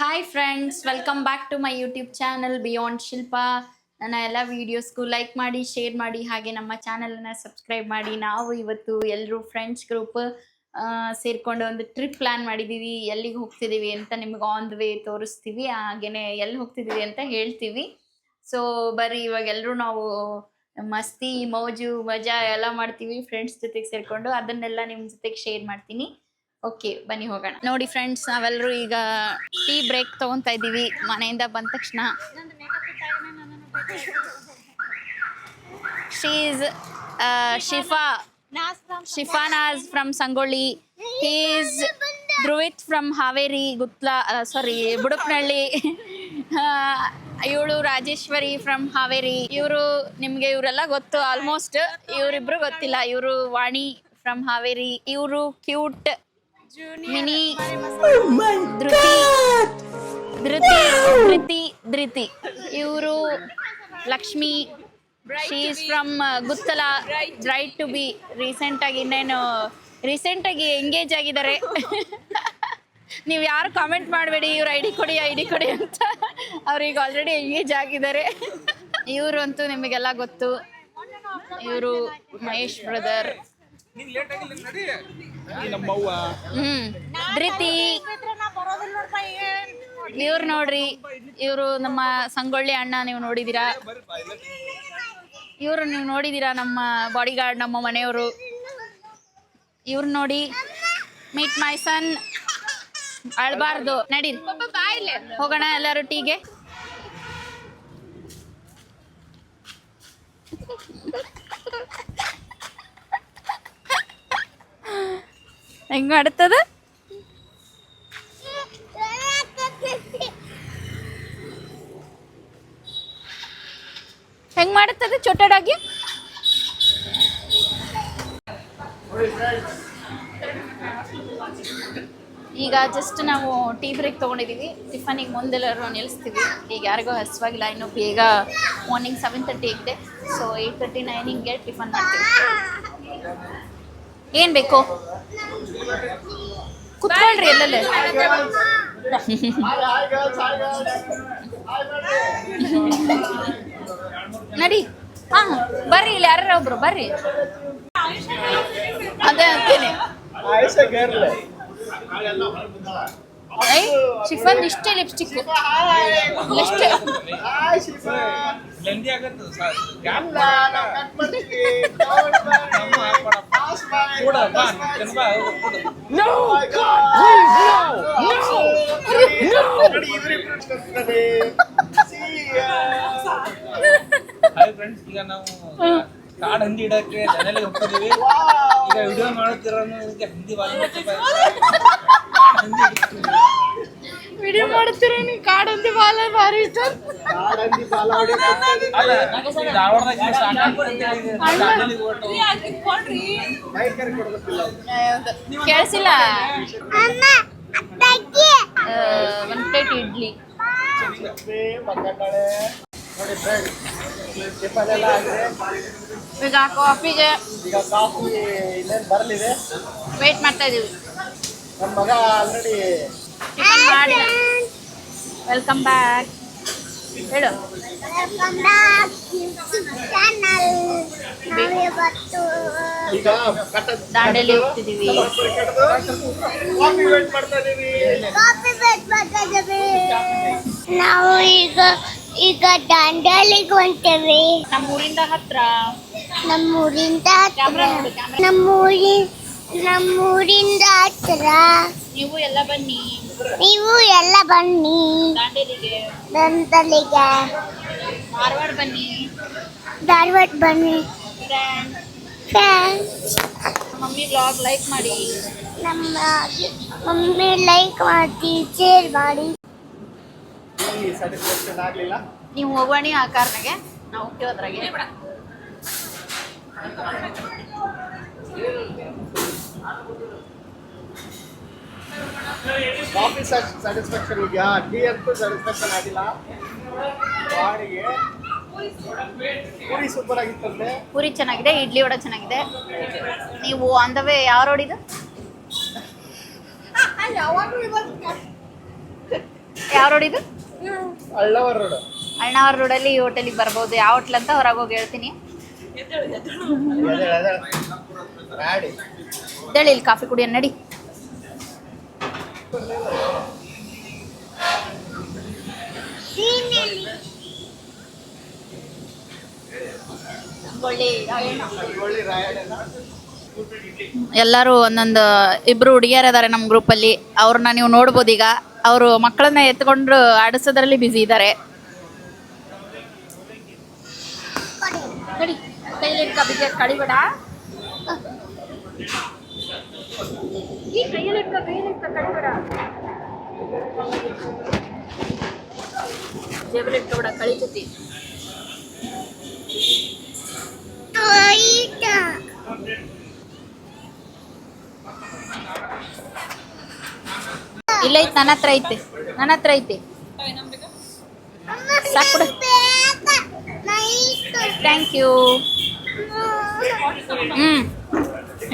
Hi friends, welcome back to my YouTube channel beyond Shilpa. ನನ್ನ ಎಲ್ಲ ವೀಡಿಯೋಸ್ಗೂ like ಮಾಡಿ, share ಮಾಡಿ, ಹಾಗೆ ನಮ್ಮ ಚಾನಲನ್ನು ಸಬ್ಸ್ಕ್ರೈಬ್ ಮಾಡಿ. ನಾವು ಇವತ್ತು ಎಲ್ಲರೂ ಫ್ರೆಂಡ್ಸ್ ಗ್ರೂಪ್ ಸೇರಿಕೊಂಡು ಒಂದು ಟ್ರಿಪ್ ಪ್ಲ್ಯಾನ್ ಮಾಡಿದ್ದೀವಿ. ಎಲ್ಲಿಗೆ ಹೋಗ್ತಿದ್ದೀವಿ ಅಂತ ನಿಮ್ಗೆ ಆನ್ ದ ವೇ ತೋರಿಸ್ತೀವಿ, ಹಾಗೆಯೇ ಎಲ್ಲಿ ಹೋಗ್ತಿದ್ದೀವಿ ಅಂತ ಹೇಳ್ತೀವಿ. ಸೊ ಬರ್ರಿ, ಇವಾಗ ಎಲ್ಲರೂ ನಾವು ಮಸ್ತಿ ಮೌಜು ಮಜಾ ಎಲ್ಲ ಮಾಡ್ತೀವಿ ಫ್ರೆಂಡ್ಸ್ ಜೊತೆಗೆ ಸೇರಿಕೊಂಡು. ಅದನ್ನೆಲ್ಲ ನಿಮ್ಮ ಜೊತೆಗೆ ಶೇರ್ ಮಾಡ್ತೀನಿ. ಓಕೆ, ಬನ್ನಿ ಹೋಗೋಣ. ನೋಡಿ ಫ್ರೆಂಡ್ಸ್, ನಾವೆಲ್ಲರೂ ಈಗ ಟೀ ಬ್ರೇಕ್ ತಗೊತಾ ಇದ್ದೀವಿ ಮನೆಯಿಂದ ಬಂದ ತಕ್ಷಣ. She is Shifanaz from Sangolli. He is Dhruvith from Haveri Budupnalli. ಇವಳು ರಾಜೇಶ್ವರಿ ಫ್ರಮ್ ಹಾವೇರಿ. ಇವರೆಲ್ಲ ಗೊತ್ತು ಆಲ್ಮೋಸ್ಟ್. ಇವರಿಬ್ರು ಗೊತ್ತಿಲ್ಲ. ಇವರು ವಾಣಿ ಫ್ರಮ್ ಹಾವೇರಿ. ಇವರು ಕ್ಯೂಟ್ ಮಿನಿ ಧೃತಿ. ಇವರು Lakshmi. She is from Guttala, bride to be. ರೀಸೆಂಟಾಗಿ ಎಂಗೇಜ್ ಆಗಿದ್ದಾರೆ. ನೀವು ಯಾರು ಕಾಮೆಂಟ್ ಮಾಡಬೇಡಿ ಇವ್ರು ಐ ಡಿ ಕೊಡಿ ಅಂತ. ಅವ್ರಿಗೆ ಆಲ್ರೆಡಿ ಎಂಗೇಜ್ ಆಗಿದ್ದಾರೆ. ಇವರು ಅಂತೂ ನಿಮಗೆಲ್ಲ ಗೊತ್ತು. ಇವರು ಮಹೇಶ್ ಬ್ರದರ್. ಧೃತಿ. ಇವ್ರು ನೋಡ್ರಿ, ಇವರು ನಮ್ಮ ಸಂಗೊಳ್ಳಿ ಅಣ್ಣ. ನೀವು ನೋಡಿದೀರಾ ನಮ್ಮ ಬಾಡಿ ಗಾರ್ಡ್, ನಮ್ಮ ಮನೆಯವರು. ಇವ್ರು ನೋಡಿ, ಮೀಟ್ ಮೈ ಸನ್. ಅಳ್ಬಾರ್ದು, ನಡೀರಿ ಹೋಗೋಣ ಎಲ್ಲರೂ ಟೀಗೆ. ಹೆಂಗ್ ಮಾಡುತ್ತದ? ಹೆಂಗ್ ಮಾಡುತ್ತದೆ ಚೊಟ್ಟಡಾಗಿ? ಈಗ ಜಸ್ಟ್ ನಾವು ಟೀ ಬ್ರೇಕ್ ತೊಗೊಂಡಿದ್ದೀವಿ. ಟಿಫನಿಗೆ ಮುಂದೆಲ್ಲರೂ ನಿಲ್ಲಿಸ್ತೀವಿ. ಈಗ ಯಾರಿಗೂ ಹಸುವಾಗಿಲ್ಲ, ಇನ್ನು ಬೇಗ ಮಾರ್ನಿಂಗ್ 7:30 ಆಗಿದೆ. ಸೊ 8:30 9ಗೆ ಟಿಫನ್ ಮಾಡ್ತೀವಿ. ಏನು ಬೇಕು ಕುತ್ಕೊಳ್ರಿ ಎಲ್ಲಲ್ಲೇ. ನಡಿ, ಹಾಂ ಬರ್ರಿ, ಇಲ್ಲಿ ಯಾರು ಒಬ್ರು ಬರ್ರಿ. ಅದೇ ಅಂತೀನಿ. ಐ ಶಿಫನ್ ಇಷ್ಟೇ ಲಿಪ್ಸ್ಟಿಕ್ ಎಷ್ಟು ಹಾಯ್ ಫ್ರೆಂಡ್ಸ್, ಈಗ ನಾವು ಕಾಡ್ ಹಂದಿ ಇಡಕ್ಕೆ ಮನೇಲಿ ಹೋಗ್ತಿದೀವಿ. ಈಗ ವಿಡಿಯೋ ಮಾಡುತ್ತಿರೋನು ಹಂದಿ ವಿಡಿಯೋ ಮಾಡ್ತೀರ ನೀವು? ಕಾಡಂದಿ ಬಾಲ ಭಾರಿ ಇಷ್ಟ. ಕೇಳಿಸಿಲ್ಲ. ಒಂದು ಪ್ಲೇಟ್ ಇಡ್ಲಿ. ಈಗ ಕಾಫಿಗೆ ಬರಲಿದೆ, ವೇಟ್ ಮಾಡ್ತಾ ಇದೀವಿ. ನಮ್ಮ ಮಗ ಆಲ್ರೆಡಿ ಮಾಡಿಲ್ಲ. ವೆಲ್ಕಮ್ ಬ್ಯಾಕ್ ಹೇಳು. ಈಗ ದಾಂಡೇಲಿ ಹೋಗ್ತಿದೀವಿ. ಕಾಫಿ ವೇಟ್ ಮಾಡ್ತಾ ಇದೀವಿ. ನಾವು ಈಗ ದಾಂಡೇಲಿಗೆ ಹೊಂಟೇವಿ. ನಮ್ಮೂರಿಂದ ಹತ್ರ. ನಮ್ಮೂರಿಂದ ಹತ್ರ. ನೀವು ಎಲ್ಲ ಬನ್ನಿ ದಾಂಡೇಲಿಗೆ. ಧಾರವಾಡ ಬನ್ನಿ. ಮಮ್ಮಿ ವ್ಲಾಗ್ ಲೈಕ್ ಮಾಡಿ. ನಮ್ಮ ಮಮ್ಮಿ ಲೈಕ್ ಮಾಡಿ, ಶೇರ್ ಮಾಡಿ. ಸ್ಯಾಟಿಸ್ಫ್ಯಾಕ್ಷನ್ ಆಗಲಿಲ್ಲ. ನೀವು ಹೋಗೋಣಿ ಆ ಕಾರ್ನಾಗೆ, ನಾವು ಹೋಗ್ತೀವಿ ಅದ್ರಾಗೆ. ಕಾಫಿ ಸ್ಯಾಟಿಸ್ಫ್ಯಾಕ್ಷನ್ ಇದೆಯಾ? ಟೀ ಅಂತೂ ಸ್ಯಾಟಿಸ್ಫ್ಯಾಕ್ಷನ್ ಆಗಿಲ್ಲ. ಬಾಡಿಗೆ ಪೂರಿ ಸೂಪರ್ ಆಗಿತ್ತಂತೆ. ಪೂರಿ ಚೆನ್ನಾಗಿದೆ, ಇಡ್ಲಿ ವಡೆ ಚೆನ್ನಾಗಿದೆ. ನೀವು ಆನ್ ದ ವೇ ಯಾವ ರೋಡ್ ಇದು? ಯಾವ ರೋಡ್ ಇದು? ಅಳ್ಳವರ್ ರೋಡ್. ಅಣ್ಣಾವರ ರೋಡಲ್ಲಿ ಈ ಹೋಟೆಲಿಗೆ ಬರ್ಬೋದು. ಯಾವ ಹೋಟ್ಲ್ ಅಂತ ಹೊರಗೆ ಹೋಗಿ ಹೇಳ್ತೀನಿ. ಹೇಳಿ ಇಲ್ಲಿ ಕಾಫಿ ಕುಡಿಯೋಣ ನಡಿ. ಎಲ್ಲರೂ ಒಂದೊಂದು ಇಬ್ರು ಹುಡುಗಿಯರು ಇದ್ದಾರೆ ನಮ್ಮ ಗ್ರೂಪಲ್ಲಿ. ಅವ್ರನ್ನ ನೀವು ನೋಡ್ಬೋದು. ಈಗ ಅವರು ಮಕ್ಕಳನ್ನ ಎತ್ಕೊಂಡು ಆಡಿಸೋದ್ರಲ್ಲಿ ಬ್ಯುಸಿ ಇದ್ದಾರೆ. ಕಡಿಬೇಡ, ಜೇಬಲಿಟ್ಕೊಬೇಡ, ಕಳಿತೈತಿ. ಇಲ್ಲ ಐತಿ, ನನ್ನ ಹತ್ರ ಐತಿ. ಸಾಕು, ಥ್ಯಾಂಕ್ ಯು.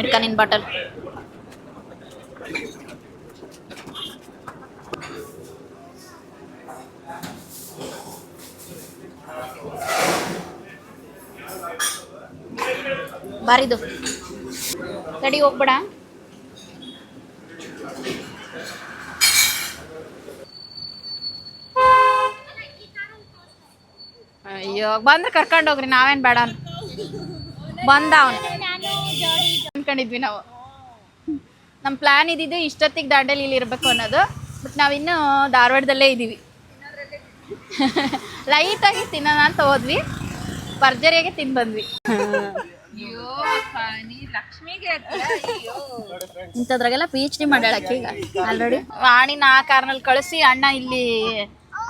ಇಡ್ಕ ನಿನ್ ಬಾಟಲ್. ಬಾರಿದು ತಡಿ, ಹೋಗ್ಬೇಡ. ಅಯ್ಯೋ, ಬಂದ್ರೆ ಕರ್ಕೊಂಡು ಹೋಗ್ರಿ, ನಾವೇನ್ ಬೇಡ ಬಂದ ಅವನು ಅನ್ಕೊಂಡಿದ್ವಿ ನಾವು. ನಮ್ಮ ಪ್ಲಾನ್ ಇದ್ದಿದ್ದು ಇಷ್ಟೊತ್ತಿಗೆ ದಾಂಡೇಲಿಲಿ ಇರ್ಬೇಕು ಅನ್ನೋದು. ಬಟ್ ನಾವಿನ್ನು ಧಾರವಾಡದಲ್ಲೇ ಇದ್ದೀವಿ. ಲೈಟಾಗಿ ತಿನ್ನೋಣ ಅಂತ ಹೋದ್ವಿ, ಭರ್ಜರಿಯಾಗಿ ತಿಂದು ಬಂದ್ವಿ. ಇಂಥದ್ರಾಗೆಲ್ಲ PhD ಮಾಡ್ಯಾಳಕ್ಕೆ ಈಗ ಆಲ್ರೆಡಿ. ವಾಣಿನ ಆ ಕಾರ್ನಲ್ಲಿ ಕಳಿಸಿ ಅಣ್ಣ ಇಲ್ಲಿ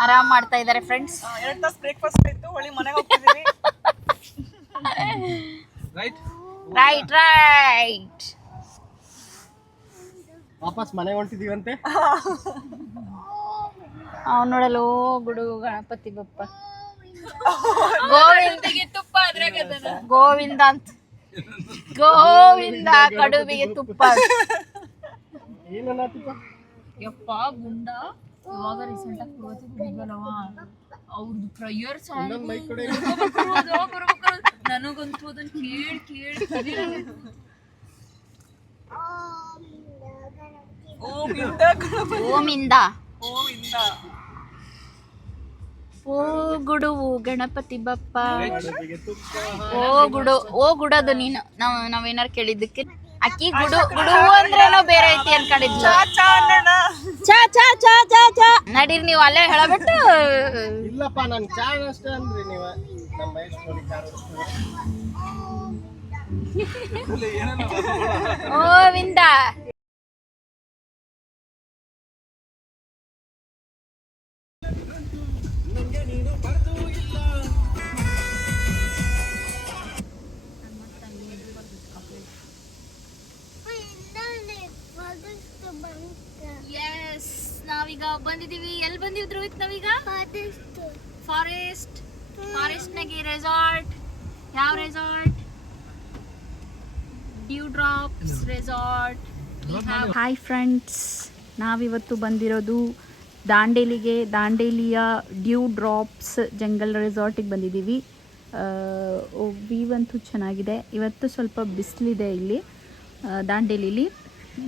ಆರಾಮ್ ಮಾಡ್ತಾ ಇದ್ದಾರೆ ಫ್ರೆಂಡ್ಸ್. 2 ತಾಸು ಬ್ರೇಕ್ಫಾಸ್ಟ್ ಆಯ್ತು, ಒಳ್ಳೆ ಮನೆಗೆ ಹೋಗ್ತಿದ್ದೀವಿ. ರೈಟ್ ವಾಪಸ್ ಮನೆಗೆ ಹೊಂಟಿದೀವಂತೆ. ಅವ್ನು ನೋಡಲು ಗುಡು ಗಣಪತಿ ಬಪ್ಪ ಗೋವಿಂದ ಅಂತ, ಗೋವಿಂದ ಕಡುಬಿಗೆ ತುಪ್ಪ. ಯಪ್ಪ ಗುಂಡ ಇವಾಗ ರೀಸೆಂಟ್ ಆಗಿ ಅವ್ರದ್ದು ಪ್ರಯರ್ಸ್ ನನಗಂತೂ ಅದನ್ನ ಕೇಳಿ ಓಮಿಂದ ಓ ಗುಡುವು ಗಣಪತಿ ಬಪ್ಪ. ಓ ಗುಡದು ನೀನು. ನಾವೇನಾರು ಕೇಳಿದ್ದಕ್ಕೆ ಅಕ್ಕಿ ಗುಡುವು ಅಂದ್ರೆ ನಾವು ಬೇರೆ ಐತಿ ಅನ್ಕೊಂಡಿದ್ಲು. ಚಾ ಚಾ ಚಾ ಚಾ ಚಾ ನಡೀರಿ, ನೀವು ಅಲ್ಲೇ ಹೇಳಬಿಟ್ಟು. ಇಲ್ಲಪ್ಪ, ನಾನು ಚಾ ಅಷ್ಟೇ ಅಂದ್ರಿ ನೀವು. ನಮ್ಮ ಓವಿಂದ ನಾವೀಗ ಬಂದಿದೀವಿ. ಎಲ್ಲಿ ಬಂದಿದ್ರು ನಾವೀಗ? ಫಾರೆಸ್ಟ್ನಾಗೆ ರೆಸಾರ್ಟ್. ಯಾವ resort? Dew drops resort. Hi friends, ನಾವಿವತ್ತು ಬಂದಿರೋದು ದಾಂಡೇಲಿಗೆ. ದಾಂಡೇಲಿಯ ಡ್ಯೂ ಡ್ರಾಪ್ಸ್ ಜಂಗಲ್ ರೆಸಾರ್ಟಿಗೆ ಬಂದಿದ್ದೀವಿ. ವ್ಯೂ ಅಂತೂ ಚೆನ್ನಾಗಿದೆ. ಇವತ್ತು ಸ್ವಲ್ಪ ಬಿಸಿಲಿದೆ ಇಲ್ಲಿ ದಾಂಡೇಲಿಲಿ,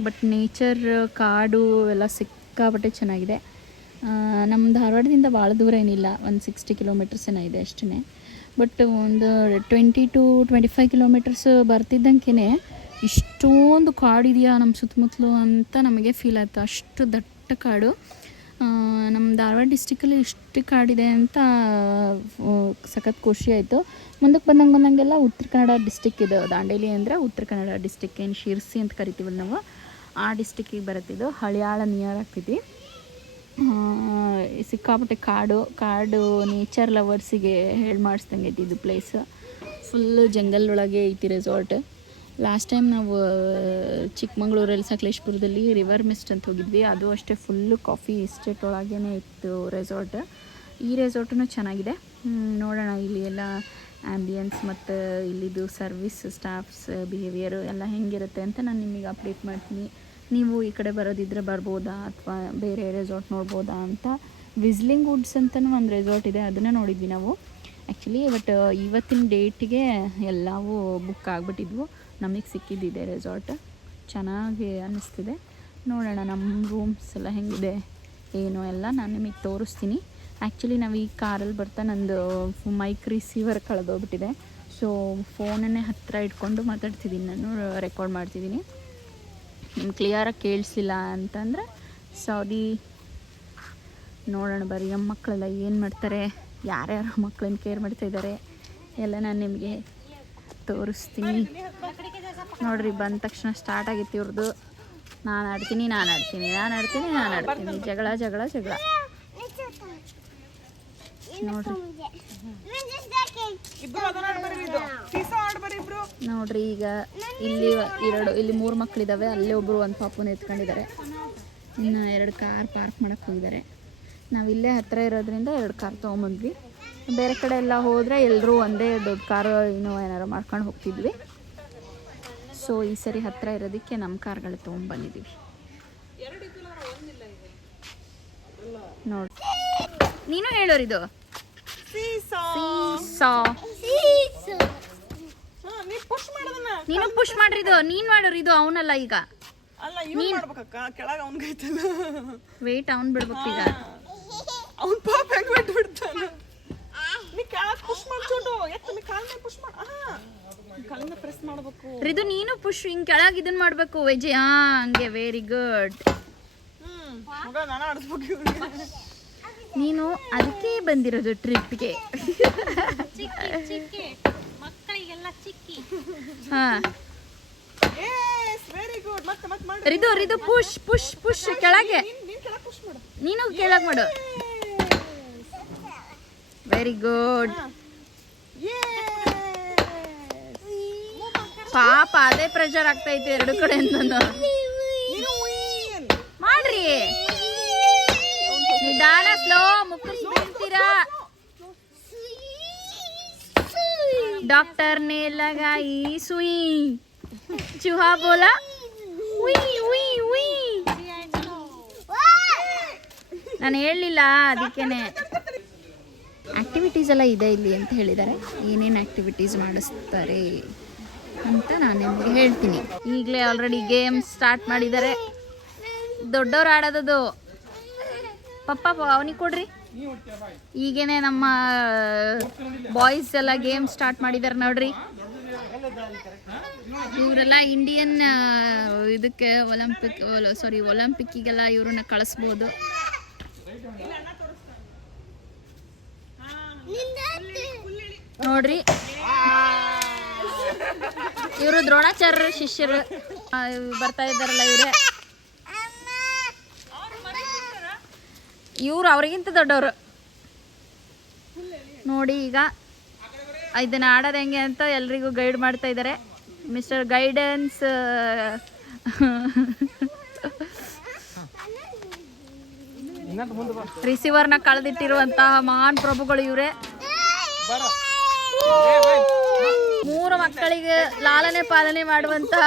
ಬಟ್ ನೇಚರ್, ಕಾಡು ಎಲ್ಲ ಸಿಕ್ಕಾಪಟ್ಟೆ ಚೆನ್ನಾಗಿದೆ. ನಮ್ಮ ಧಾರವಾಡದಿಂದ ಭಾಳ ದೂರ ಏನಿಲ್ಲ, ಒಂದು 60 ಕಿಲೋಮೀಟರ್ಸ್ ಏನೋ ಇದೆ ಅಷ್ಟೇ. ಬಟ್ ಒಂದು 20 to 25 ಕಿಲೋಮೀಟರ್ಸ್ ಬರ್ತಿದ್ದಂಗೆ ಇಷ್ಟೊಂದು ಕಾಡಿದೆಯಾ ನಮ್ಮ ಸುತ್ತಮುತ್ತಲು ಅಂತ ನಮಗೆ ಫೀಲ್ ಆಯಿತು. ಅಷ್ಟು ದಟ್ಟ ಕಾಡು. ನಮ್ಮ ಧಾರವಾಡ ಡಿಸ್ಟಿಕಲ್ಲಿ ಇಷ್ಟು ಕಾಡಿದೆ ಅಂತ ಸಖತ್ ಖುಷಿ ಆಯಿತು. ಮುಂದಕ್ಕೆ ಬಂದಂಗೆಲ್ಲ ಉತ್ತರ ಕನ್ನಡ ಡಿಸ್ಟಿಕ್ ಇದು. ದಾಂಡೇಲಿ ಅಂದರೆ ಉತ್ತರ ಕನ್ನಡ ಡಿಸ್ಟಿಕ್, ಏನು ಶಿರ್ಸಿ ಅಂತ ಕರಿತೀವಲ್ಲ ನಾವು, ಆ ಡಿಸ್ಟಿಕ್ಕಿಗೆ ಬರುತ್ತಿದ್ದು. ಹಳಿಯಾಳ ನಿಯರ್ ಆಗ್ತೈತಿ. ಸಿಕ್ಕಾಪಟ್ಟೆ ಕಾಡು ನೇಚರ್ ಲವರ್ಸಿಗೆ ಹೇಳಿ ಮಾಡಿಸ್ದಂಗೆ ಐತಿ ಇದು ಪ್ಲೇಸ್. ಫುಲ್ಲು ಜಂಗಲ್ ಒಳಗೆ ಐತಿ ರೆಸಾರ್ಟ್. ಲಾಸ್ಟ್ ಟೈಮ್ ನಾವು ಚಿಕ್ಕಮಂಗ್ಳೂರಲ್ಲಿ ಸಕಲೇಶ್ಪುರದಲ್ಲಿ ರಿವರ್ ಮಿಸ್ಟ್ ಅಂತ ಹೋಗಿದ್ವಿ. ಅದು ಅಷ್ಟೇ ಫುಲ್ಲು ಕಾಫಿ ಎಸ್ಟೇಟ್ ಒಳಗೇ ಇತ್ತು ರೆಸಾರ್ಟ್. ಈ ರೆಸಾರ್ಟೂ ಚೆನ್ನಾಗಿದೆ. ನೋಡೋಣ ಇಲ್ಲಿ ಎಲ್ಲ ಆ್ಯಂಬಿಯನ್ಸ್ ಮತ್ತು ಇಲ್ಲಿದು ಸರ್ವಿಸ್ ಸ್ಟಾಫ್ಸ್ ಬಿಹೇವಿಯರು ಎಲ್ಲ ಹೆಂಗಿರುತ್ತೆ ಅಂತ ನಾನು ನಿಮಗೆ ಅಪ್ಡೇಟ್ ಮಾಡ್ತೀನಿ. ನೀವು ಈ ಕಡೆ ಬರೋದಿದ್ರೆ ಬರ್ಬೋದಾ ಅಥವಾ ಬೇರೆ ರೆಸಾರ್ಟ್ ನೋಡ್ಬೋದಾ ಅಂತ ವಿಸ್ಲಿಂಗ್ ವುಡ್ಸ್ ಅಂತಲೂ ಒಂದು ರೆಸಾರ್ಟ್ ಇದೆ, ಅದನ್ನು ನೋಡಿದ್ವಿ ನಾವು ಆ್ಯಕ್ಚುಲಿ. ಬಟ್ ಇವತ್ತಿನ ಡೇಟಿಗೆ ಎಲ್ಲವೂ ಬುಕ್ ಆಗಿಬಿಟ್ಟಿದ್ವು. ನಮಗೆ ಸಿಕ್ಕಿದ್ದಿದೆ ರೆಸಾರ್ಟ್, ಚೆನ್ನಾಗಿ ಅನ್ನಿಸ್ತಿದೆ. ನೋಡೋಣ ನಮ್ಮ ರೂಮ್ಸ್ ಎಲ್ಲ ಹೆಂಗಿದೆ ಏನು ಎಲ್ಲ ನಾನು ನಿಮಗೆ ತೋರಿಸ್ತೀನಿ. ಆ್ಯಕ್ಚುಲಿ ನಾವು ಈ ಕಾರಲ್ಲಿ ಬರ್ತಾ ನಂದು ಮೈಕ್ ರಿಸೀವರ್ ಕಳೆದೋಗ್ಬಿಟ್ಟಿದೆ. ಸೊ ಫೋನನ್ನೇ ಹತ್ತಿರ ಇಟ್ಕೊಂಡು ಮಾತಾಡ್ತಿದ್ದೀನಿ, ನಾನು ರೆಕಾರ್ಡ್ ಮಾಡ್ತಿದ್ದೀನಿ. ನಿಮ್ಗೆ ಕ್ಲಿಯರಾಗಿ ಕೇಳಿಸಿಲ್ಲ ಅಂತಂದರೆ ಸಾರಿ. ನೋಡೋಣ ಬರ್ರಿ ನಮ್ಮ ಮಕ್ಕಳೆಲ್ಲ ಏನು ಮಾಡ್ತಾರೆ, ಯಾರ್ಯಾರು ಮಕ್ಕಳನ್ನ ಕೇರ್ ಮಾಡ್ತಾಯಿದ್ದಾರೆ ಎಲ್ಲ ನಾನು ನಿಮಗೆ ತೋರಿಸ್ತೀನಿ. ನೋಡಿರಿ ಬಂದ ತಕ್ಷಣ ಸ್ಟಾರ್ಟ್ ಆಗಿತ್ತು ಇವ್ರದ್ದು. ನಾನು ಆಡ್ತೀನಿ ಜಗಳ ಜಗಳ ಜಗಳ ನೋಡ್ರಿ. ನೋಡ್ರಿ ಈಗ ಇಲ್ಲಿ 3 ಮಕ್ಕಳಿದ್ದಾವೆ. ಅಲ್ಲೇ ಒಬ್ಬರು ಒಂದು ಪಾಪುನ ಎತ್ಕೊಂಡಿದ್ದಾರೆ. ಇನ್ನು 2 ಕಾರ್ ಪಾರ್ಕ್ ಮಾಡಕ್ಕೆ ಹೋಗಿದ್ದಾರೆ. ನಾವಿಲ್ಲೇ ಹತ್ತಿರ ಇರೋದ್ರಿಂದ 2 ಕಾರ್ ತೊಗೊಂಬಂದ್ವಿ. ಬೇರೆ ಕಡೆ ಎಲ್ಲ ಹೋದರೆ ಎಲ್ಲರೂ ಒಂದೇ ದೊಡ್ಡ ಕಾರು ಏನಾರು ಮಾಡ್ಕೊಂಡು ಹೋಗ್ತಿದ್ವಿ. ಸೊ ಈ ಸರಿ ಹತ್ತಿರ ಇರೋದಕ್ಕೆ ನಮ್ಮ ಕಾರ್ಗಳು ತೊಗೊಂಬಂದಿದ್ದೀವಿ. ನೋಡಿ ನೀನು ಹೇಳೋರಿದು ನೀನು ಪುಷ್ ಮಾಡ್ರಿದು, ನೀನು ಮಾಡೋರಿದು ಅವನಲ್ಲ. ಈಗ ಅಲ್ಲ ಇವ್ನು ಮಾಡ್ಬೇಕಕ್ಕ, ಕೆಳಗೆ ಅವನ್ಗೈತಲ್ಲ ವೇಟ್ ಅವ್ನು ಬಿಡ್ಬೇಕು. ಈಗ ಅವ್ನ್ ಪಾಪ ಹೆಂಗ್ ಬಿಟ್ಟು ಬಿಡ್ತಾನ. ನೀ ಕೆಳಗೆ ಪುಷ್ ಮಾಡ್ಚೋಡು ಎತ್ತ, ನೀ ಕಾಲ್ ಮೇಲೆ ಪುಷ್ ಮಾಡ, ಕಾಲಿಂದ ಪ್ರೆಸ್ ಮಾಡ್ಬೇಕು. ರಿದು ನೀನು ಪುಷ್ ಹಿಂಗ್ ಕೆಳಗೆ ಇದನ್ನ ಮಾಡ್ಬೇಕು. ವೆಜಿ ಹಂಗೆ ವೆರಿ ಗುಡ್. ಮಗ ನಾನು ಆಡಿಸ್ಬೇಕು ಇವ್ನಿಗೆ. ನೀನು ಅದಕ್ಕೆ ಬಂದಿರೋದು ಟ್ರಿಪ್ಗೆ. ಹಾ ವೆರಿ ಗುಡ್. ಮತ್ತೆ ಮಾಡಿ ರಿದು ಪುಷ್ ಪುಷ್ ಪುಷ್ ಕೆಳಗೆ. ನೀನ್ ಕೆಳಗೆ ಪುಷ್ ಮಾಡು. ನೀನು ಕೆಳಗೆ ಮಾಡು. Very good. ಪಾಪ ಅದೇ ಪ್ರೆಷರ್ ಆಗ್ತೈತೆ 2 ಕಡೆಯಿಂದ. ಮಾಡ್ರಿ ನಿಧಾನ, ಸ್ಲೋ, ಮುಕ್ಕಳಿಸಿ ಬೀಳ್ತೀರಾ. डॉक्टर ने लगाई सुई, चूहा बोला उई उई उई. ನಾನು ಹೇಳಲಿಲ್ಲ ಅದಕ್ಕೇನೆ. ಆ್ಯಕ್ಟಿವಿಟೀಸ್ ಎಲ್ಲ ಇದೆ ಇಲ್ಲಿ ಅಂತ ಹೇಳಿದ್ದಾರೆ. ಏನೇನು ಆ್ಯಕ್ಟಿವಿಟೀಸ್ ಮಾಡಿಸ್ತಾರೆ ಅಂತ ನಾನು ನಿಮಗೆ ಹೇಳ್ತೀನಿ. ಈಗಲೇ ಆಲ್ರೆಡಿ ಗೇಮ್ ಸ್ಟಾರ್ಟ್ ಮಾಡಿದ್ದಾರೆ. ದೊಡ್ಡವ್ರು ಆಡೋದದು. ಪಪ್ಪ ಅವನಿಗೆ ಕೊಡ್ರಿ. ಈಗೇನೆ ನಮ್ಮ ಬಾಯ್ಸ್ ಎಲ್ಲ ಗೇಮ್ ಸ್ಟಾರ್ಟ್ ಮಾಡಿದ್ದಾರೆ ನೋಡ್ರಿ. ಇವರೆಲ್ಲ ಇಂಡಿಯನ್ ಇದಕ್ಕೆ ಒಲಿಂಪಿಕ್ಕಿಗೆಲ್ಲ ಇವ್ರನ್ನ ಕಳಿಸ್ಬೋದು. ನೋಡ್ರಿ ಇವರು ದ್ರೋಣಾಚಾರ್ಯ ಶಿಷ್ಯರು ಬರ್ತಾ ಇದ್ದಾರಲ್ಲ ಇವರೇ. ಇವ್ರು ಅವ್ರಿಗಿಂತ ದೊಡ್ಡವರು. ನೋಡಿ ಈಗ ಇದನ್ನ ಆಡೋದು ಹೆಂಗೆ ಅಂತ ಎಲ್ರಿಗೂ ಗೈಡ್ ಮಾಡ್ತಾ ಇದ್ದಾರೆ. ಮಿಸ್ಟರ್ ಗೈಡೆನ್ಸ್ ರಿಸೀವರ್ನ ಕಳೆದಿಟ್ಟಿರುವಂತಹ ಮಹಾನ್ ಪ್ರಭುಗಳು ಇವರೇ. 3 ಮಕ್ಕಳಿಗೆ ಲಾಲನೆ ಪಾಲನೆ ಮಾಡುವಂತಹ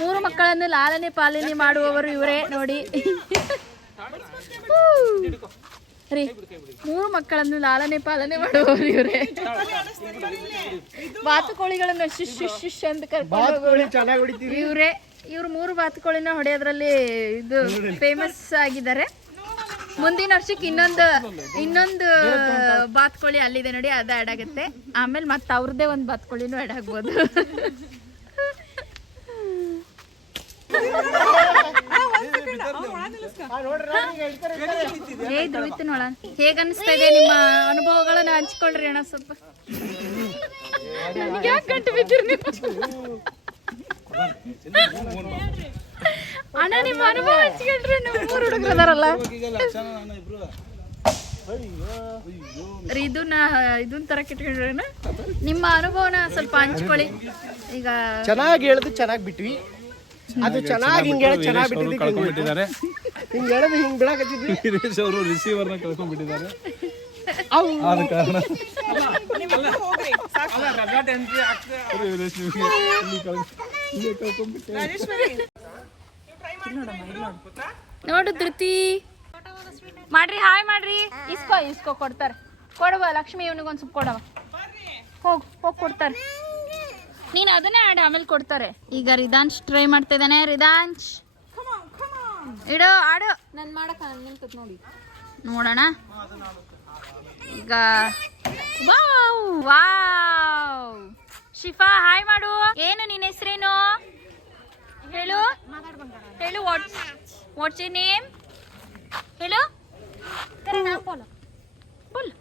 3 ಮಕ್ಕಳನ್ನು ಲಾಲನೆ ಪಾಲನೆ ಮಾಡುವವರು ಇವರೇ ನೋಡಿ. ರೀ 3 ಮಕ್ಕಳನ್ನು ಲಾಲನೆ ಪಾಲನೆ ಮಾಡುವವರು ಇವರೇ. ಬಾತುಕೋಳಿಗಳನ್ನು ಶಿಶ್ ಶಿಶ್ ಶಿಶ್ ಅಂತ ಕರ್ಕೊಂಡು ಇವರೇ. ಇವ್ರು 3 ಬಾತುಕೋಳಿನ ಹೊಡೆಯೋದ್ರಲ್ಲಿ ಇದು ಫೇಮಸ್ ಆಗಿದ್ದಾರೆ. ಮುಂದಿನ ವರ್ಷಕ್ಕೆ ಇನ್ನೊಂದು ಬಾತುಕೋಳಿ ಅಲ್ಲಿದೆ ನೋಡಿ, ಅದು ಆ್ಯಡ್ ಆಗುತ್ತೆ. ಆಮೇಲೆ ಮತ್ತೆ ಅವ್ರದ್ದೇ ಒಂದು ಬಾತುಕೋಳಿನೂ ಆ್ಯಡ್ ಆಗ್ಬೋದು. ಧ್ರುವಿತ್ ನೋಡ ಹೇಗ ಅನಿಸ್ತಾ ಇದೆ ನಿಮ್ಮ ಅನುಭವಗಳನ್ನ ಹಂಚ್ಕೊಳ್ರಿ ಅಣ್ಣ ಸ್ವಲ್ಪ. ನನಗೆ ಯಾಕೆ ಗಂಟು ಬಿದ್ದೀರಿ ನೀವು ಅಣ್ಣ? ನಿಮ್ಮ ಅನುಭವ ಹಂಚ್ಕೊಳ್ರಿ. ನಮ್ಮ 3 ಹುಡುಗರು ಅದಾರಲ್ಲ, ಇದನ್ನ ತರ ಕಿಟ್ಕೊಂಡ್ರಿ. ನಿಮ್ಮ ಅನುಭವನ ಸ್ವಲ್ಪ ಹಂಚ್ಕೊಳ್ಳಿ. ಈಗ ಚೆನ್ನಾಗಿ ಹೇಳಿದ್ರು ಚೆನ್ನಾಗಿ ಬಿಟ್ವಿ. ಅದು ಚೆನ್ನಾಗಿ ಹಿಂಗೆ ಹೇಳಿ ಚೆನ್ನಾಗಿ ಕಳ್ಕೊಂಡ್ಬಿಟ್ಟಿದ್ದಾರೆ. ಹಿಂಗೆ ಹೇಳಿದ್ರು ಹಿಂಗೆ ಬಿಡಾಕತ್ತಿದ್ವಿ. ವೀರೇಶ್ ಅವರು ರಿಸೀವರ್ನ ಕಳ್ಕೊಂಡ್ಬಿಟ್ಟಿದ್ದಾರೆ. ಆದ ಕಾರಣ ಹೋಗ್ರಿ ಸಾಕು. ನೋಡು ಧೃತಿ ಮಾಡ್ರಿ ಹಾಯ್ ಮಾಡ್ರಿ. ಇಸ್ಕೋ ಕೊಡ್ತಾರೆ. ಕೊಡವ ಲಕ್ಷ್ಮಿ ಇವನಿಗೊಂದು ಸ್ವಲ್ಪ ಕೊಡವ. ಹೋಗ್ ಕೊಡ್ತಾರೆ. ನೀನು ಅದನ್ನೇ ಆಡ ಆಮೇಲೆ ಕೊಡ್ತಾರೆ. ಈಗ ರಿದಾಂಶ್ ಟ್ರೈ ಮಾಡ್ತಾ ಇದ್ದಾನೆ. ರಿದಾಂಶ್ ಇಡು ಆಡು. ನಾನು ಮಾಡಕ ನಿಂತದ್ ನೋಡಿ ನೋಡೋಣ ಈಗ. ವಾವ್ ಶಿಫಾ ಹಾಯ್ ಮಾಡು. ಏನು ನಿನ್ನ ಹೆಸರೇನು ಹೇಳು. ವಾಟ್ಸ್ ಯುವರ್ ನೇಮ್ ಹೇಳು. ಬೋಲ್.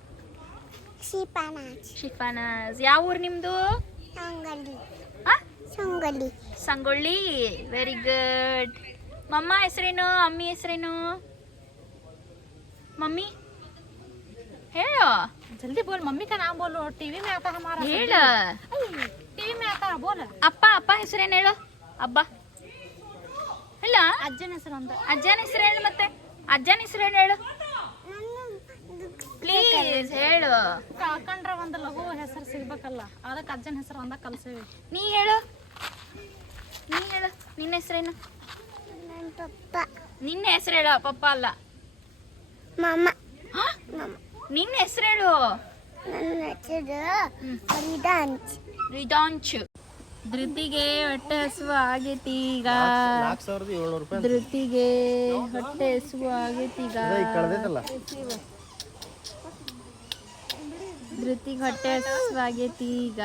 ಶಿಫಾನಾಜ್. ಯಾವ ಊರು ನಿಮ್ದು? ಸಂಗೊಳ್ಳಿ. Very good. ಮಮ್ಮ ಹೆಸರೇನು? ಅಮ್ಮಿ ಹೆಸರೇನು? मम्मी हेलो जल्दी बोल मम्मी का नाम बोलो टीवी में आता हमारा हेलो टीवी में आता बोल अप्पा ಹೆಸರೇನು ಹೇಳು. ಅಬ್ಬ ಇಲ್ಲ ಅಜ್ಜನ ಹೆಸರು ಅಂತ. ಅಜ್ಜನ ಹೆಸರು ಹೇಳು. ಮತ್ತೆ ಅಜ್ಜನ ಹೆಸರೇನು ಹೇಳು ಪ್ಲೀಸ್ ಹೇಳು. ಕಳ್ಕೊಂಡ್ರೆ ಒಂದು ಲಘು ಹೆಸರು ಸಿಗ್ಬೇಕಲ್ಲ, ಅದಕ್ಕೆ ಅಜ್ಜನ ಹೆಸರು ಒಂದ ಕಲ್ಸೇವಿ. ನೀ ಹೇಳು ನಿನ್ನ ಹೆಸರೇನು? ನಿನ್ನ ಹೆಸರು ಹೇಳು. ಪಪ್ಪ ಅಲ್ಲ ನಿನ್ನ ಹೆಸರು ಹೇಳು. ರಿದಾಂಶ್. ಧೃತಿಗೆ ಹೊಟ್ಟೆ ಹಸುವು ಆಗೈತಿ ಈಗ. 4700 ರೂಪಾಯಿ. ಧೃತಿಗೆ ಹೊಟ್ಟೆ ಹಸುವು ಆಗೈತಿ ಈಗ. ಧೃತಿಗೆ ಹೊಟ್ಟೆ ಹಸುವು ಆಗೈತಿ ಈಗ.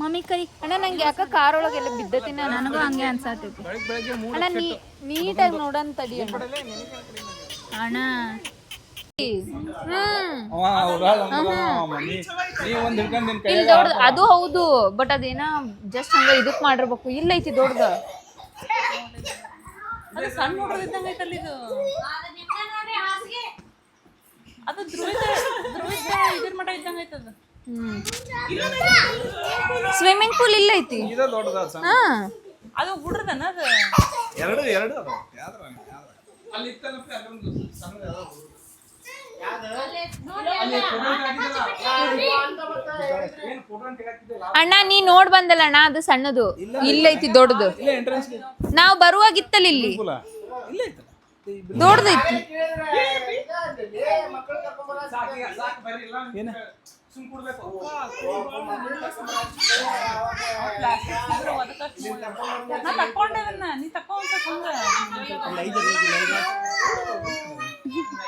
ಮಮ್ಮಿ ಕರಿ ಅಣ್ಣ. ನಂಗೆ ಯಾಕ ಕಾರ್ ಒಳಗೆಲ್ಲ ಬಿದ್ದತಿನ. ನನಗೂ ಹಂಗೆ ಅನ್ಸಾತೈತಿ ಅಣ್ಣ. ನೀಟಾಗಿ ನೋಡಂತ ತಡಿ ಅಣ್ಣ. ಅದು ಹೌದು, ಬಟ್ ಅದೇನ ಜಸ್ಟ್ ಹಂಗ ಇದಕ್ ಮಾಡಿರ್ಬೇಕು. ಇಲ್ಲ ಐತಿ ದೊಡ್ಡದ. ಸಣ್ಣ ನೋಡ್ರಿದ್ದಂಗ ಐತಲ್ಲ ಇದು. ಅದು ಧ್ರುವಿದ ಇದ್ರ ಮಟ ಇದ್ದಂಗ ಐತದ. ಸ್ವಿಮ್ಮಿಂಗ್ ಪೂಲ್ ಇಲ್ಲ ಐತಿ. ಅದು ಹುಡ್ರದನ ಅದು. ಎರಡು ಅಲ್ಲಿ ಅಣ್ಣ ನೀ ನೋಡ್ ಬಂದಲ್ಲ ಅಣ್ಣ, ಅದು ಸಣ್ಣದು. ಇಲ್ಲ ಐತಿ ದೊಡ್ಡದು. ನಾವು ಬರುವಾಗಿತ್ತಲ್ಲ ಇಲ್ಲಿ ದೊಡ್ಡದೈತಿ. ನೀ ತಕೊಂಡ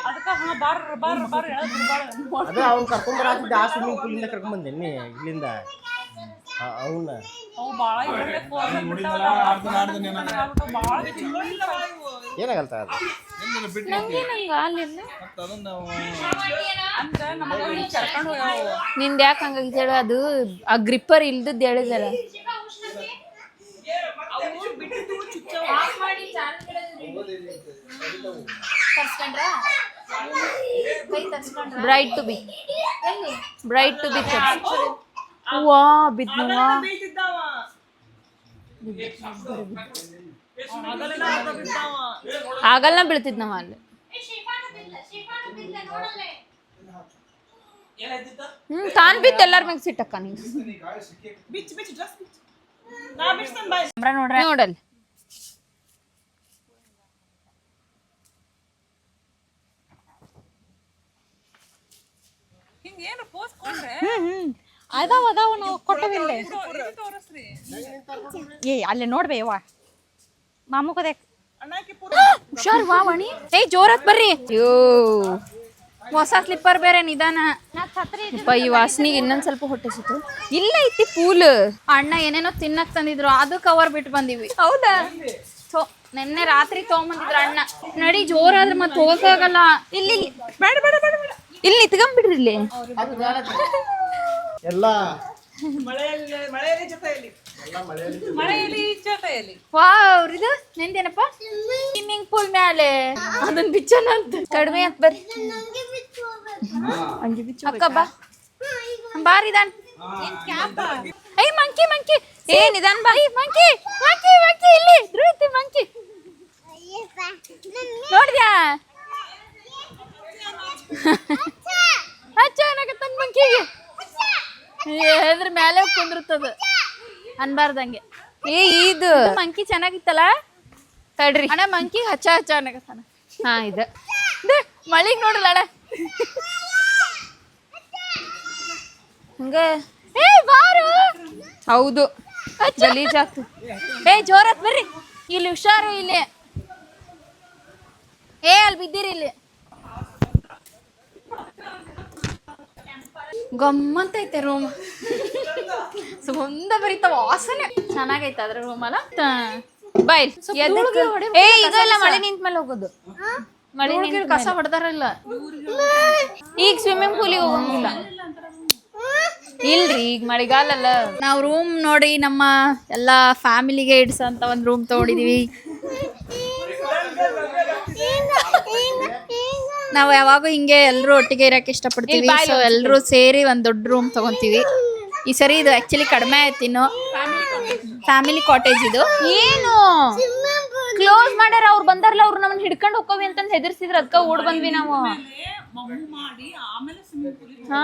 ಅದಕ್ಕ ಅದೇ ಅವ್ನು ಕರ್ಕೊಂಡ್ಬರಾತಿದ್ದ. ಆ ಸ್ವಿಮ್ಮಿಂಗ್ ಪೂಲಿಂದ ಕರ್ಕೊಂಡ್ಬಂದೇನಿ ಇಲ್ಲಿಂದ. ಅವನ್ನ ಏನಾಗಲ್ತ ಅದು. ನಿಂದ ಯಾಕೆ ಹಂಗಾಗಿತ್ತು ಹೇಳು. ಅದು ಆ ಗ್ರಿಪ್ಪರ್ ಇಲ್ದದ್ದು ಹೇಳಿದಲ್ಲ. ಬ್ರೈಟ್ ಟು ಬಿ ವಾ ಬಿದ್ನವಾ. ಆಗಲ್ಲ ಬೀಳ್ತಿದ್ ನಾವ ಅಲ್ಲಿ. ತಾನ್ ಬಿತ್ತು ಎಲ್ಲಾರ ಮ್ಯಾಗ ಸಿಟ್ಟಕ್ಕ. ನೀನು ನೋಡಲ್ ಅದಾವ ನಾವು ಕೊಟ್ಟವಿಲ್ಲ. ಏ ಅಲ್ಲೇ ನೋಡ್ಬೇವ ಮಾಮುಕದೆ ಹುಷಾರ್ ವಾ ವಾಣಿ. ಏಯ್ ಜೋರಾತ್ ಬರ್ರಿ. ಅಯ್ಯೋ ಹೊಸ ಸ್ಲಿಪ್ಪರ್ ಬೇರೆ ನಿಧಾನ. ಈ ವಾಸನಿಗೆ ಇನ್ನೊಂದ್ ಸ್ವಲ್ಪ ಹೊಟ್ಟೆ ಸಿತ್ತು. ಇಲ್ಲ ಐತಿ ಪೂಲ್. ಅಣ್ಣ ಏನೇನೋ ತಿನ್ನಕ್ ತಂದಿದ್ರು, ಅದು ಕವರ್ ಬಿಟ್ಟು ಬಂದಿವಿ. ಹೌದಾ? ನೆನ್ನೆ ರಾತ್ರಿ ತಗೊಂಬಂದಿದ್ರು ಅಣ್ಣ. ನಡಿ ಜೋರಾದ್ರೆ ಮತ್ತೆ ಹೋಗಕ್ಕಾಗಲ್ಲ. ಇಲ್ಲಿ ಬೇಡ ಇಲ್ಲಿ ನಿತ್ಕೊಂಡ್ಬಿಡ್ರಿ. ಇಲ್ಲಿ ಎಲ್ಲ ವಾವ್ ಇದು ನೆಂದೇನಪ್ಪ. ಸ್ವಿಮ್ಮಿಂಗ್ ಪೂಲ್ ಮ್ಯಾಲೆ ಅದನ್ನ ಬಿಚ್ಚನ ಅಂತ ಕಡಿಮೆ ಅಂತ. ಬರ್ರಿ ಅಕ್ಕ ಬಾರಿ ಇದಾನ್. ಏಯ್ ಮಂಕಿ ಏ ನಿಧಾನ್ ಬಾ. ಮಂಕಿ ಇಲ್ಲಿ ಧ್ರುವಿತಿ ಮಂಕಿ ನೋಡಿದ್ಯಾ? ಅಚ್ಚಾನಕತ್ತನ್ ಮಂಕಿಗೆ. ಅದ್ರ ಮೇಲೆ ಕುಂದಿರ್ತದ ಅನ್ಬಾರ್ದಂಗೆ. ಏ ಇದು ಮಂಕಿ ಚೆನ್ನಾಗಿತ್ತಲ್ಲ. ತಡ್ರಿ ಅಣ್ಣ ಮಂಕಿ ಹಚ್ಚ ಅನ್ನಕತ್ತಾನ. ಹಾ ಇದೆ ಮಳಿಗ್ ನೋಡಲ್ಲ ಅಣ್ಣ ಹಂಗ ಏ ಬಾರು ಹೌದು ಗಲೀಜಾಗ್ತು ಏ ಜೋರಾತ್ ಬರ್ರಿ ಇಲ್ಲಿ ಹುಷಾರು ಇಲ್ಲಿ ಏ ಅಲ್ಲಿ ಬಿದ್ದಿರಿ ಇಲ್ಲಿ ಗಮ್ಮಂತೈತೆ ರೂಮ್ ಸುಂದ ಬರೀತ ವಾಸನೆ ಚೆನ್ನಾಗೈತೆ ಅದ್ರ ರೂಮ್ ಅಲ್ಲ ಬಾಯ್ ಏ ಈಗ ಎಲ್ಲ ಮಳೆ ನಿಂತ ಮೇಲೆ ಹೋಗೋದು ಮಳೆ ನಿಂತ ಕಸ ಹೊಡೆದಾರಲ್ಲ ಈಗ ಸ್ವಿಮ್ಮಿಂಗ್ ಪೂಲಿಗೆ ಹೋಗಂಗಿಲ್ಲ ಇಲ್ರಿ ಈಗ ಮಳೆಗಾಲ ಅಲ್ಲ ನಾವು ರೂಮ್ ನೋಡಿ ನಮ್ಮ ಎಲ್ಲಾ ಫ್ಯಾಮಿಲಿಗೆ ಇಡ್ಸಂತ ಒಂದ್ ರೂಮ್ ತಗೊಂಡಿದೀವಿ ನಾವು ಯಾವಾಗೂ ಹಿಂಗೆ ಎಲ್ಲರೂ ಒಟ್ಟಿಗೆ ಇರಕ್ಕೆ ಇಷ್ಟಪಡ್ತೀವಿ ಸೊ ಎಲ್ಲರೂ ಸೇರಿ ಒಂದ್ ದೊಡ್ಡ ರೂಮ್ ತಗೊಂತೀವಿ ಈ ಸರಿ ಇದು ಆಕ್ಚುಲಿ ಕಡಿಮೆ ಆಯ್ತು ಇನ್ನು ಫ್ಯಾಮಿಲಿ ಕಾಟೇಜ್ ಇದು ಏನು ಕ್ಲೋಸ್ ಮಾಡ್ಯಾರ ಅವ್ರು ಬಂದಾರಲ್ಲ ಅವ್ರು ನಮ್ಮನ್ನ ಹಿಡ್ಕೊಂಡು ಹೋಗ್ಕೋವಿ ಅಂತಂದ್ ಹೆದರ್ಸಿದ್ರ ಅದಕ್ಕ ಓಡ್ ಬಂದ್ವಿ ನಾವು ಹಾ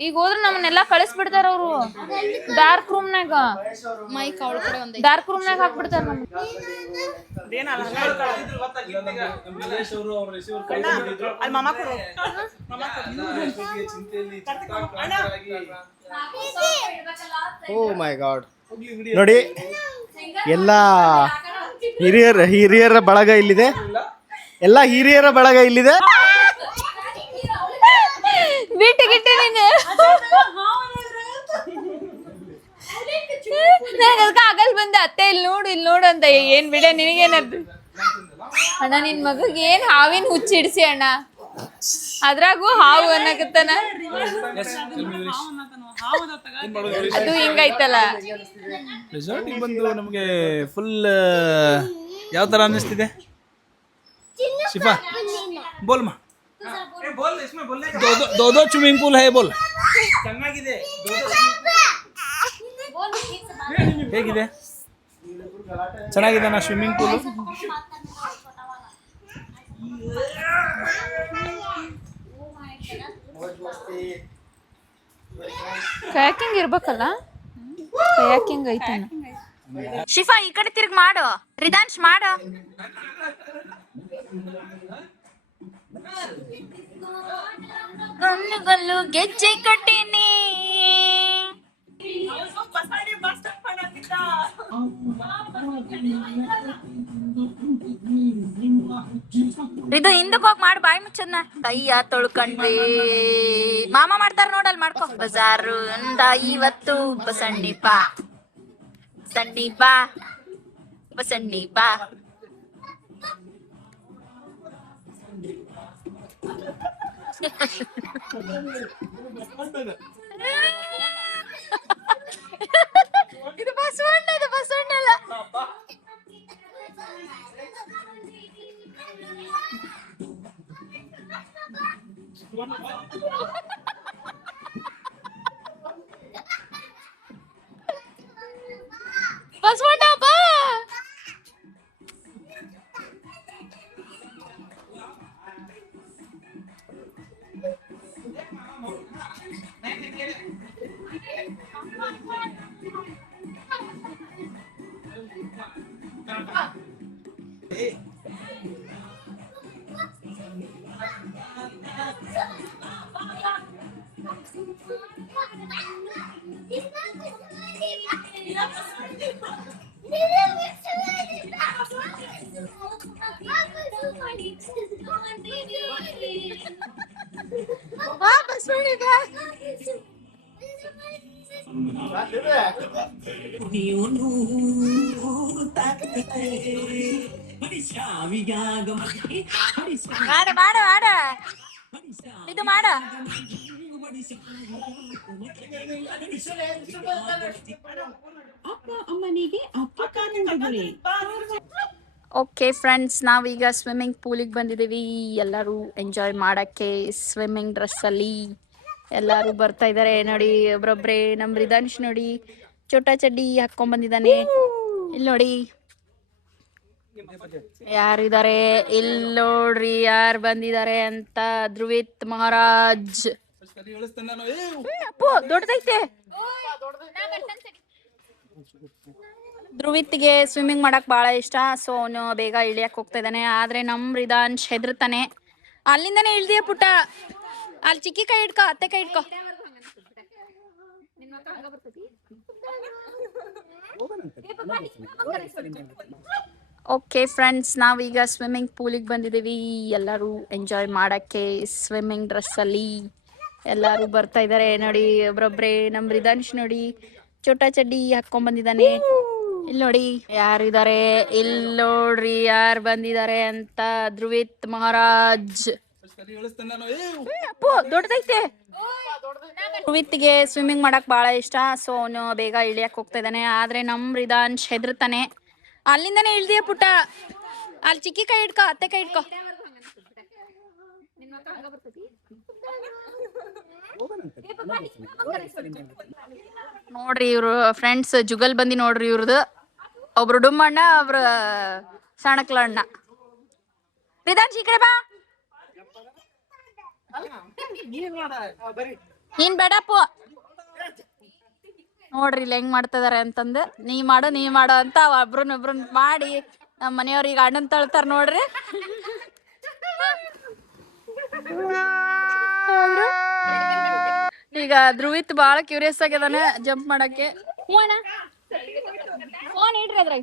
ಈಗ ಹೋದ್ರೆ ನಮ್ಮನ್ನೆಲ್ಲಾ ಕಳಿಸ್ಬಿಡ್ತಾರ ಅವ್ರು ಡಾರ್ಕ್ ರೂಮ್ನಾಗ ಮೈಕ್ ಅವಳ ಕಡೆ ಒಂದ್ ಡಾರ್ಕ್ ರೂಮ್ನಾಗ ಹಾಕ್ಬಿಡ್ತಾರ ನಮ್ಮ ಓ ಮೈ ಗಾಡ್ ನೋಡಿ ಎಲ್ಲ ಹಿರಿಯರ ಬಳಗ ಇಲ್ಲಿದೆ ಎಲ್ಲ ಹಿರಿಯರ ಬಳಗ ಇಲ್ಲಿದೆ ಬಿಟ್ಟು ಗಿಟ್ಟು ನೀನು ನಾನು ಅದಕ್ಕೆ ಆಗಲ್ ಬಂದೆ ಅತ್ತೆ ಇಲ್ಲಿ ನೋಡು ಅಂತ ಏನ್ ಬಿಡ ನಿನಗೇನದು ಅಣ್ಣ ನಿನ್ ಮಗಗೆ ಏನ್ ಹಾವಿನ ಹುಚ್ಚಿಡ್ಸಿ ಅಣ್ಣ ಅದ್ರಾಗೂ ಹಾವು ಅನ್ನಕತ್ತಾನ ಅದು ಹಿಂಗೈತಲ್ಲ ರೆಸಾರ್ಟಿಗೆ ಬಂದು ನಮಗೆ ಫುಲ್ ಯಾವ ತರ ಅನ್ನಿಸ್ತಿದೆ ಶಿಫಾ ಬೋಲ್ ಮಾ दो स्विमिंग पूल है बोल ಚೆನ್ನಾಗಿದೆ ಹೇಗಿದೆ ಚೆನ್ನಾಗಿದೆ ನಾ ಸ್ವಿಮ್ಮಿಂಗ್ ಪೂಲ್ ಕಯಾಕಿಂಗ್ ಇರ್ಬೇಕಲ್ಲ ಕಯಾಕಿಂಗ್ ಐತೆ ಶಿಫಾ ಈ ಕಡೆ ತಿರ್ಗಿ ಮಾಡು ರಿದಾಂಶ್ ಮಾಡು ಗಲ್ಲು ಗಲ್ಲು ಗೆಜ್ಜೆ ಕಟ್ಟಿನಿ ಇದು ಹಿಂದಕ್ಕೆ ಹೋಗಿ ಮಾಡಿ ಬಾಯಿ ಮುಚ್ಚದ್ನ ಕೈಯ ತೊಳ್ಕೊಂಡ್ವಿ ಮಾಮ ಮಾಡ್ತಾರ ನೋಡಲ್ ಮಾಡ್ಕೊ ಬಜಾರು ಅಂದ ಇವತ್ತು ಬಸಣ್ಣಿ ಬಾ ಸಣ್ಣಿ ಬಾ ಬಸಣ್ಣಿ ಬಾ ಇದು ಬಸವಣ್ಣ ಅಲ್ಲ ಬಸವಣ್ಣ ಬಾ ಮಾಡ ಮಾಡ ಮಾಡ ಇದು ಮಾಡ ಓಕೆ ಫ್ರೆಂಡ್ಸ್ ನಾವೀಗ ಸ್ವಿಮ್ಮಿಂಗ್ ಪೂಲಿಗೆ ಬಂದಿದ್ದೀವಿ ಎಲ್ಲರೂ ಎಂಜಾಯ್ ಮಾಡಕ್ಕೆ ಸ್ವಿಮ್ಮಿಂಗ್ ಡ್ರೆಸ್ಸಲ್ಲಿ ಎಲ್ಲರೂ ಬರ್ತಾ ಇದ್ದಾರೆ ನೋಡಿ ಒಬ್ರೊಬ್ರೆ ನಮ್ಮ ರಿದಾಂಶ್ ನೋಡಿ ಚೋಟಾ ಚಡ್ಡಿ ಹಾಕೊಂಡ್ ಬಂದಿದ್ದಾನೆ ಇಲ್ಲಿ ನೋಡಿ ಯಾರಿದ್ದಾರೆ ಇಲ್ಲಿ ನೋಡ್ರಿ ಯಾರು ಬಂದಿದ್ದಾರೆ ಅಂತ ಧ್ರುವಿತ್ ಮಹಾರಾಜ್ ಅಪ್ಪು ದೊಡ್ಡದೈತೆ ಧ್ರುವಿತ್ಗೆ ಸ್ವಿಮ್ಮಿಂಗ್ ಮಾಡಕ್ ಭಾಳ ಇಷ್ಟ. ಸೊ ಅವನು ಬೇಗ ಇಳಿಯಕ್ಕೆ ಹೋಗ್ತಾ ಇದ್ದಾನೆ. ಆದರೆ ನಮ್ಮ ರಿದಾಂಶ್ ಹೆದರ್ತಾನೆ. ಅಲ್ಲಿಂದನೇ ಇಳ್ದಿಯ ಪುಟ್ಟ. ಅಲ್ಲಿ ಚಿಕ್ಕಿ ಕೈ ಇಟ್ಕೊ, ಅತ್ತೆ ಕೈ ಇಟ್ಕೊ. ಓಕೆ ಫ್ರೆಂಡ್ಸ್, ನಾವೀಗ ಸ್ವಿಮ್ಮಿಂಗ್ ಪೂಲಿಗೆ ಬಂದಿದ್ದೀವಿ. ಎಲ್ಲರೂ ಎಂಜಾಯ್ ಮಾಡೋಕ್ಕೆ ಸ್ವಿಮ್ಮಿಂಗ್ ಡ್ರೆಸ್ಸಲ್ಲಿ ಎಲ್ಲರೂ ಬರ್ತಾ ಇದ್ದಾರೆ ನೋಡಿ. ಒಬ್ರೊಬ್ರೆ ನಮ್ಮ ರಿದಾಂಶ್ ನೋಡಿ ಚೋಟಾ ಚಡ್ಡಿ ಹಾಕೊಂಡ್ ಬಂದಿದ್ದಾನೆ. ಇಲ್ಲಿ ನೋಡಿ ಯಾರಿದ್ದಾರೆ, ಇಲ್ಲಿ ನೋಡ್ರಿ ಯಾರು ಬಂದಿದ್ದಾರೆ ಅಂತ. ಧ್ರುವಿತ್ ಮಹಾರಾಜ್. ಅಪ್ಪು ದೊಡ್ಡದೈತೆ. ಧ್ರುವಿತ್ಗೆ ಸ್ವಿಮ್ಮಿಂಗ್ ಮಾಡಕ್ ಭಾಳ ಇಷ್ಟ. ಸೊ ಅವನು ಬೇಗ ಇಳಿಯಕ್ಕೆ ಹೋಗ್ತಾ ಇದ್ದಾನೆ. ಆದರೆ ನಮ್ಮ ರಿದಾಂಶ್ ಹೆದರ್ತಾನೆ. ಅಲ್ಲಿಂದನೇ ಇಳ್ದಿಯ ಪುಟ್ಟ. ಅಲ್ಲಿ ಚಿಕ್ಕಿ ಕೈ ಇಟ್ಕೊ, ಅತ್ತೆ ಕೈ ಇಟ್ಕೊ. ನೋಡ್ರಿ ಇವ್ರು ಫ್ರೆಂಡ್ಸ್ ಜುಗಲ್ ಬಂದಿ ನೋಡ್ರಿ ಇವ್ರದ್ದು. ಒಬ್ರು ಡುಮ್ಮಣ್ಣ, ಒಬ್ರು ಸಣಕ್ಲಣ್ಣ. ರಿದಾಂಶ್ ಈ ಕಡೆ ಬಾ. ನೀನ್ ಬೇಡಪ್ಪು. ನೋಡ್ರಿ ಇಲ್ಲಿ ಹೆಂಗ್ ಮಾಡ್ತಾ ಇದಾರೆ ಅಂತಂದು. ನೀ ಮಾಡು ಅಂತ ಒಬ್ರನ್ನೊಬ್ರನ್ ಮಾಡಿ ನಮ್ಮ ಮನೆಯವ್ರಿಗೆ ಅಣ್ಣನ್ ತಳ್ತಾರ ನೋಡ್ರಿ. ಈಗ ಧ್ರುವಿತ್ ಬಾಳ ಕ್ಯೂರಿಯಸ್ ಆಗಿದಾನೆ ಜಂಪ್ ಮಾಡಕ್ಕೆ. ಫೋನ್ ಇಡ್ರಿ ಅದ್ರಾಗ.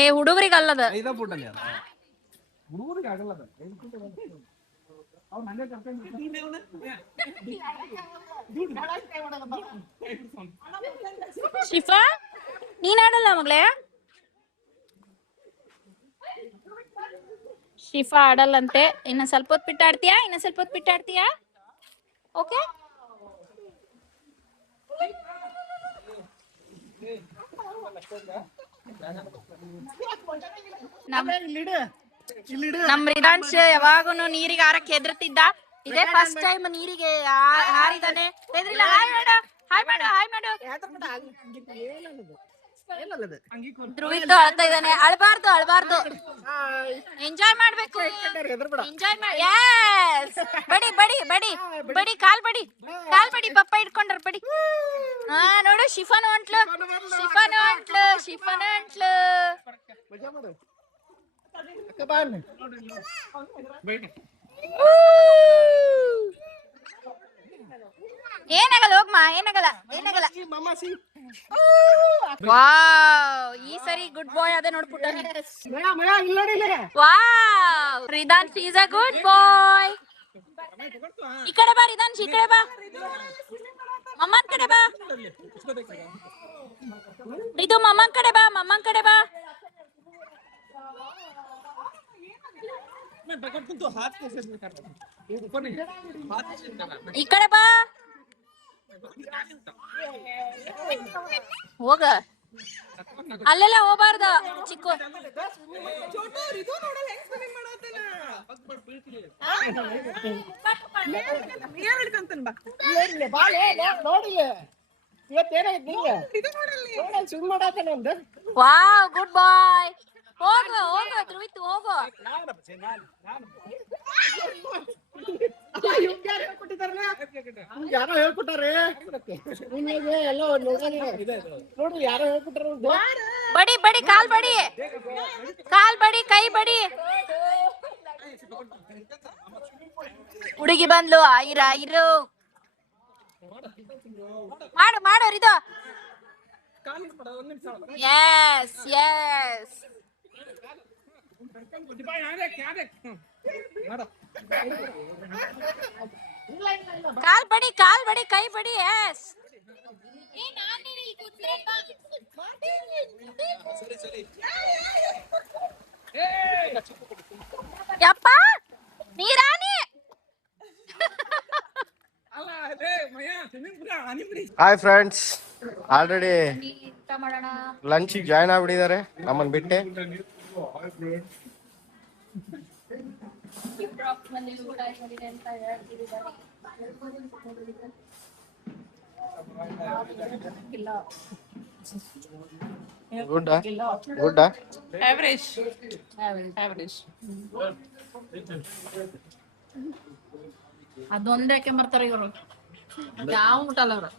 ಏ ಹುಡುಗರಿಗೆ ಅಲ್ಲದ. ಶಿಫಾ ನೀನ್ ಆಡಲ್ಲ ಮಗಳೇ. ಶಿಫಾ ಆಡಲ್ಲಂತೆ. ಇನ್ನ ಸ್ವಲ್ಪ ಹೊತ್ತು ಬಿಟ್ಟು ಆಡ್ತೀಯಾ. ಓಕೆ. ನಮ್ ರಿದಾಂಶ್ ಯಾವಾಗೂನು ನೀರಿಗೆ ಹಾರಕ್ಕೆ ಹೆದರ್ತಿದ್ದ. ಇದೇ ಫಸ್ಟ್ ಟೈಮ್ ನೀರಿಗೆ ಹಾರಿದಾನೆ. ಹಾಯ್ ಮಾಡು. ಧ್ರುವಿತ್ ಅಳ್ತಾ ಇದ್ದಾನೆ. ಅಳ್ಬಾರ್ದು. ಎಂಜಾಯ್ ಮಾಡ್ಬೇಕು. ಬಡಿ ಕಾಲ್ ಬಡಿ ಪಪ್ಪ ಇಟ್ಕೊಂಡ್ರ ಬಡಿ. ಹಾ ನೋಡು ಶಿಫಾನು ಅಂಟ್ಲು. ಏನಾಗಲ್ಲ ಹೋಗ್ಮಾ, ಏನಾಗಲ್ಲ. ವಾವ್, ಈ ಸರಿ ಗುಡ್ ಬಾಯ್ ಅದೇ ನೋಡ್ಬಿಟ್ಟ. ವಾವ್, ರಿದಾಂಶ್ ಈಸ್ ಅ ಗುಡ್ ಬಾಯ್. ಈ ಕಡೆ ಬಾ ರಿದಾಂಶ್, ಈ ಕಡೆ ಬಾ. ಮಮ್ಮನ್ ಕಡೆ ಬಾ. ಇದು ಮಮ್ಮನ್ ಕಡೆ ಬಾ. ಈ ಕಡೆ ಬಾ. ಹೋಗ, ಅಲ್ಲೆಲ್ಲ ಹೋಗ್ಬಾರ್ದು ಚಿಕ್ಕ. ವಾವ್, ಗುಡ್ ಬಾಯ್. ಹೋಗು ಧ್ರುವಿತ್ ಹೋಗು. ಯಾರೋ ಹೇಳ್ಕೊಟ್ಟಾರೆ. ನೋಡಿ ಯಾರೋ ಹೇಳ್ಕೊಟ್ಟಾರ. ಬಡಿ ಕಾಲ್ ಬಡಿ ಕೈ ಬಡಿ. ಹುಡುಗಿ ಬಂದ್ಲು. ಆಯಿರು ಮಾಡು ರಿದು. ಎಸ್ ಕಾಲ್ ಬಡಿ ಕೈ ಬಡಿ. ಎಸ್ ಯಪ್ಪ ನೀರಾನಿ. ಹಾಯ್ ಫ್ರೆಂಡ್ಸ್, ಆಲ್ರೆಡಿ ಲಂಚಿಗೆ ಜಾಯ್ನ್ ಆಗ್ಬಿಟ್ಟಿದ್ದಾರೆ ನಮ್ಮನ್ ಬಿಟ್ಟೆ. ಗುಡ್ಡ ಗುಡ್ಡ Average. Average. ಅದೊಂದೇ ಹಾಕೊಂಬರ್ತಾರ ಇವರು, ಯಾವ ಮುಟ್ಟಲ್ಲ ಅವ್ರು.